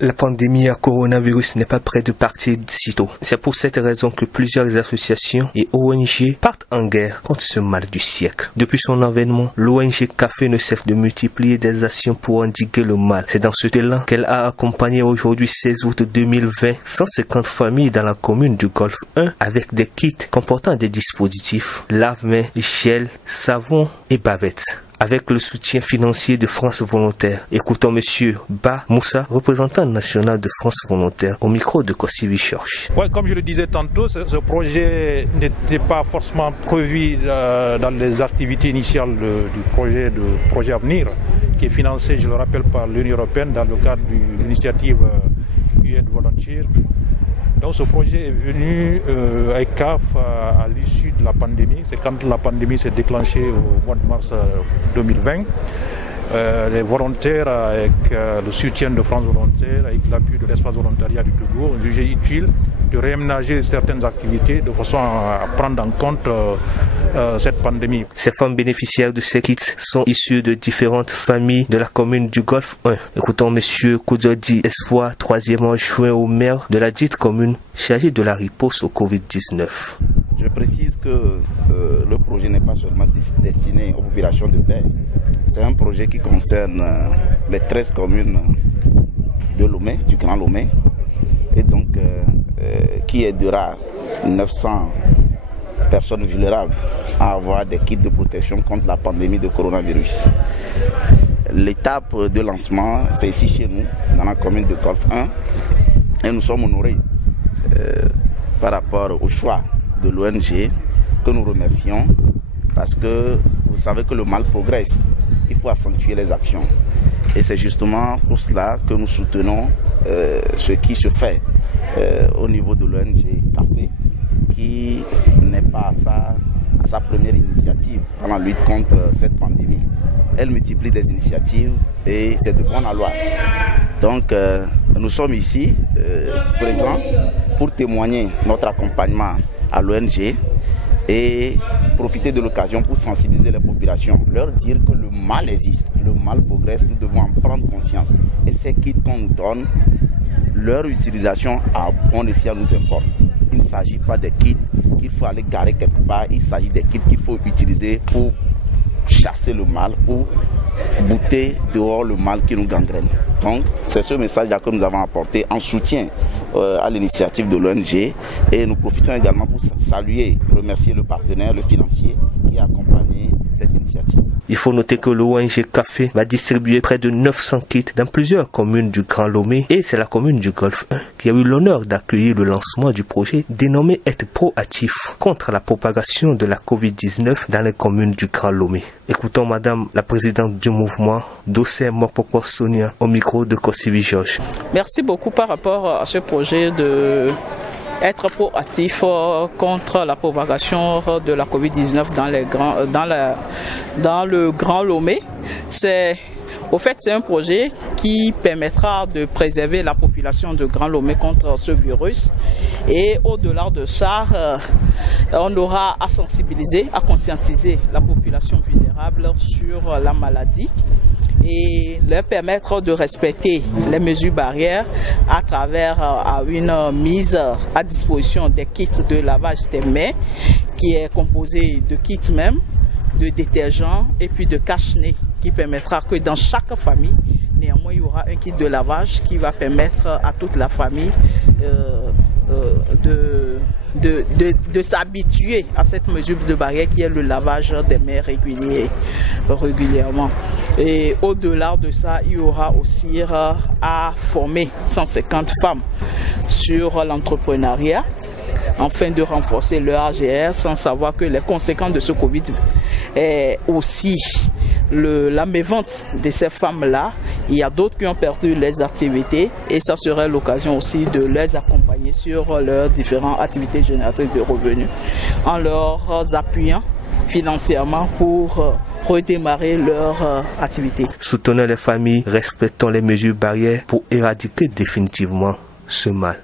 La pandémie à coronavirus n'est pas près de partir sitôt. C'est pour cette raison que plusieurs associations et ONG partent en guerre contre ce mal du siècle. Depuis son avènement, l'ONG Café ne cesse de multiplier des actions pour endiguer le mal. C'est dans ce élan qu'elle a accompagné aujourd'hui 16 août 2020 150 familles dans la commune du Golfe 1 avec des kits comportant des dispositifs lave-mains, gel, savon et bavettes. Avec le soutien financier de France Volontaire. Écoutons Monsieur Ba Moussa, représentant national de France Volontaire, au micro de Kossivi Church. Ouais, comme je le disais tantôt, ce projet n'était pas forcément prévu dans les activités initiales du projet Avenir, qui est financé, je le rappelle, par l'Union européenne dans le cadre de l'initiative UN Volunteer. Donc ce projet est venu avec CAF à l'issue de la pandémie. C'est quand la pandémie s'est déclenchée au mois de mars 2020. Les volontaires, avec le soutien de France Volontaire, avec l'appui de l'espace volontariat du Togo, ont jugé utile de réaménager certaines activités de façon à prendre en compte cette pandémie. Ces femmes bénéficiaires de ces kits sont issues de différentes familles de la commune du Golfe 1. Écoutons M. Koudjodi Espoir, 3e adjoint au maire de la dite commune, chargé de la riposte au Covid-19. Je précise que le projet n'est pas seulement destiné aux populations de Baie. C'est un projet qui concerne les 13 communes de Lomé, du Grand Lomé, et donc qui aidera 900 personnes vulnérables à avoir des kits de protection contre la pandémie de coronavirus. L'étape de lancement, c'est ici chez nous, dans la commune de Golfe 1, et nous sommes honorés par rapport au choix de l'ONG que nous remercions, parce que vous savez que le mal progresse, il faut accentuer les actions. Et c'est justement pour cela que nous soutenons ce qui se fait au niveau de l'ONG Café, qui n'est pas à sa première initiative dans la lutte contre cette pandémie. Elle multiplie des initiatives et c'est de bon aloi. Donc nous sommes ici présents pour témoigner notre accompagnement à l'ONG et profiter de l'occasion pour sensibiliser les populations, leur dire que le mal existe, le mal progresse, nous devons en prendre conscience. Et ces kits qu'on nous donne, leur utilisation à bon escient nous importe. Il ne s'agit pas des kits qu'il faut aller garer quelque part, il s'agit des kits qu'il faut utiliser pour chasser le mal ou bouter dehors le mal qui nous gangrène. Donc c'est ce message-là que nous avons apporté en soutien à l'initiative de l'ONG, et nous profitons également pour saluer, remercier le partenaire, le financier qui a accompagné cette initiative. Il faut noter que l'ONG Café va distribuer près de 900 kits dans plusieurs communes du Grand Lomé, et c'est la commune du Golfe 1 qui a eu l'honneur d'accueillir le lancement du projet dénommé Être proactif contre la propagation de la Covid-19 dans les communes du Grand Lomé. Écoutons Madame la présidente du mouvement, Dossé Mokpoko Sonia, au micro de Kossivi Georges. Merci beaucoup par rapport à ce projet de être proactif contre la propagation de la Covid-19 dans le Grand Lomé. C'est un projet qui permettra de préserver la population de Grand Lomé contre ce virus. Et au-delà de ça, on aura à sensibiliser, à conscientiser la population vulnérable sur la maladie et leur permettre de respecter les mesures barrières à travers une mise à disposition des kits de lavage des mains qui est composé de kits même, de détergents et puis de cache-nez, qui permettra que dans chaque famille, néanmoins, il y aura un kit de lavage qui va permettre à toute la famille de s'habituer à cette mesure de barrière qui est le lavage des mains régulièrement. Et au-delà de ça, il y aura aussi à former 150 femmes sur l'entrepreneuriat, afin de renforcer leur AGR, sans savoir que les conséquences de ce Covid est aussi la mévente de ces femmes-là. Il y a d'autres qui ont perdu les activités et ça serait l'occasion aussi de les accompagner sur leurs différentes activités génératrices de revenus en leur appuyant financièrement pour redémarrer leur activité. Soutenons les familles, respectons les mesures barrières pour éradiquer définitivement ce mal.